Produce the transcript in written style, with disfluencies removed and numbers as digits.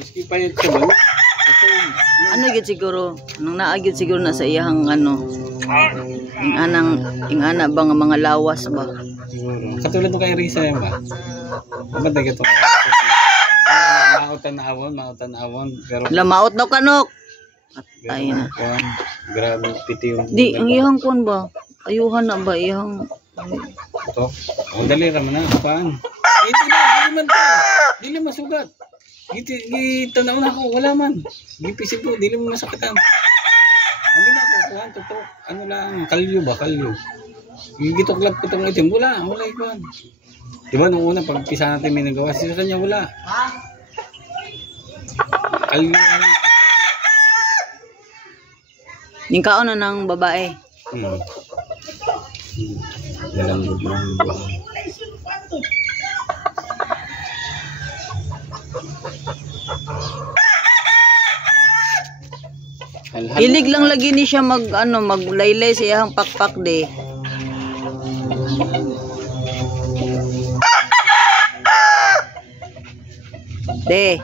Miski pa yun siya ba? Ano gid siguro, nang naagid siguro na sa iyang ano, ing ana ba nga mga lawas ba? Siguro. Katulad ng kay Risa yan ba? Maganda ka ito. Mautan na awon. Pero Lamaot daw kanok. Patay na. Grabe piti yung... Di, ang iyang kon ba? Ayuhan na ba iyang... Ito. O, dali raman na. Paan? Dili man to. Dili masugat. Gitanaw na ako. Wala man. Gipisip ko. Dili mo masakitan. Hindi na ako. Kuhan to. Ano lang. Kalyo ba? Kalyo. Gituklap ko itong itim. Wala ikuhan. Diba nung una pag pisa natin may nagawa. Sila kanya wala. Kalyo lang. Yung kaon na ng babae. Dalang lang. Hilig lang lagi ni siya maglaylay sa iyang pakpak de. De.